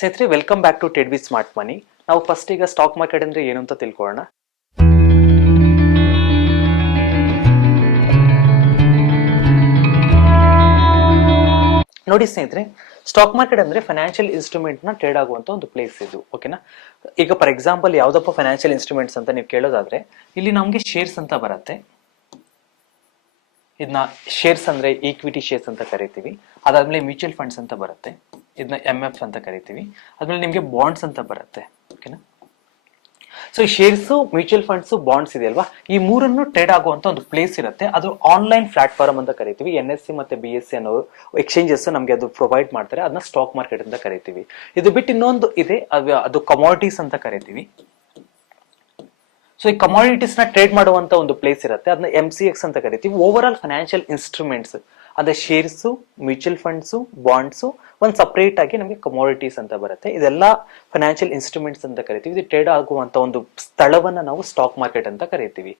ಸ್ನೇಹಿತರೆ, welcome back to trade with smart money. ನಾವು first ಈಗ ಸ್ಟಾಕ್ ಮಾರ್ಕೆಟ್ ಅಂದ್ರೆ ಏನು ಅಂತ ತಿಳ್ಕೊಳ್ಳೋಣ. ನೋಡಿ ಸ್ನೇಹಿತರೆ, ಸ್ಟಾಕ್ ಮಾರ್ಕೆಟ್ ಅಂದ್ರೆ ಫೈನಾನ್ಷಿಯಲ್ ಇನ್ಸ್ಟ್ರೂಮೆಂಟ್ ನ ಟ್ರೇಡ್ ಆಗುವಂತ ಒಂದು ಪ್ಲೇಸ್ ಇದು. ಓಕೆನಾ? ಈಗ ಫಾರ್ ಎಕ್ಸಾಂಪಲ್ ಯಾವ್ದಪ್ಪ ಫೈನಾನ್ಷಿಯಲ್ ಇನ್ಸ್ಟ್ರೂಮೆಂಟ್ಸ್ ಅಂತ ನೀವು ಕೇಳೋದಾದ್ರೆ, ಇಲ್ಲಿ ನಮ್ಗೆ ಶೇರ್ಸ್ ಅಂತ ಬರುತ್ತೆ. ಇದನ್ನ ಶೇರ್ಸ್ ಅಂದ್ರೆ ಈಕ್ವಿಟಿ ಶೇರ್ಸ್ ಅಂತ ಕರಿತೀವಿ. ಅದಾದ್ಮೇಲೆ ಮ್ಯೂಚುವಲ್ ಫಂಡ್ಸ್ ಅಂತ ಬರುತ್ತೆ, ಇದನ್ನ MF ಅಂತ ಕರಿತೀವಿ. ಅದ್ಮೇಲೆ ನಿಮ್ಗೆ ಬಾಂಡ್ಸ್ ಅಂತ ಬರುತ್ತೆ. ಓಕೆನಾ? ಸೊ ಈ ಶೇರ್ಸ್, ಮ್ಯೂಚುವಲ್ ಫಂಡ್ಸ್, ಬಾಂಡ್ಸ್ ಇದೆ ಅಲ್ವಾ, ಈ ಮೂರನ್ನು ಟ್ರೇಡ್ ಆಗುವಂತ ಒಂದು ಪ್ಲೇಸ್ ಇರುತ್ತೆ. ಅದು ಆನ್ಲೈನ್ ಪ್ಲಾಟ್ಫಾರ್ಮ್ ಅಂತ ಕರಿತೀವಿ. NSE ಮತ್ತೆ BSE ಅನ್ನೋ ಎಕ್ಸ್ಚೇಂಜಸ್ ನಮ್ಗೆ ಅದು ಪ್ರೊವೈಡ್ ಮಾಡ್ತಾರೆ. ಅದನ್ನ ಸ್ಟಾಕ್ ಮಾರ್ಕೆಟ್ ಅಂತ ಕರಿತೀವಿ. ಇದು ಬಿಟ್ಟು ಇನ್ನೊಂದು ಇದೆ, ಅದು ಕಮಾಡಿಟೀಸ್ ಅಂತ ಕರಿತೀವಿ. ಸೊ ಈ ಕಮಾಡಿಟೀಸ್ ನ ಟ್ರೇಡ್ ಮಾಡುವಂತ ಒಂದು ಪ್ಲೇಸ್ ಇರುತ್ತೆ, ಅದನ್ನ MCX ಅಂತ ಕರಿತೀವಿ. ಓವರ್ ಆಲ್ ಫೈನಾನ್ಷಿಯಲ್ ಇನ್ಸ್ಟ್ರೂಮೆಂಟ್ಸ್ ಅದೇ ಶೇರ್ಸ್, ಮ್ಯೂಚುವಲ್ ಫಂಡ್ಸ್, ಬಾಂಡ್ಸ್ ಒಂದು ಸಪರೇಟ್ ಆಗಿ ನಮಗೆ ಕಮಾಡಿಟೀಸ್ ಅಂತ ಬರುತ್ತೆ. ಇದೆಲ್ಲ ಫೈನಾನ್ಷಿಯಲ್ ಇನ್ಸ್ಟ್ರೂಮೆಂಟ್ಸ್ ಅಂತ ಕರಿತೀವಿ. ಇದು ಟ್ರೇಡ್ ಆಗುವಂತ ಒಂದು ಸ್ಥಳವನ್ನ ನಾವು ಸ್ಟಾಕ್ ಮಾರ್ಕೆಟ್ ಅಂತ ಕರಿತೀವಿ.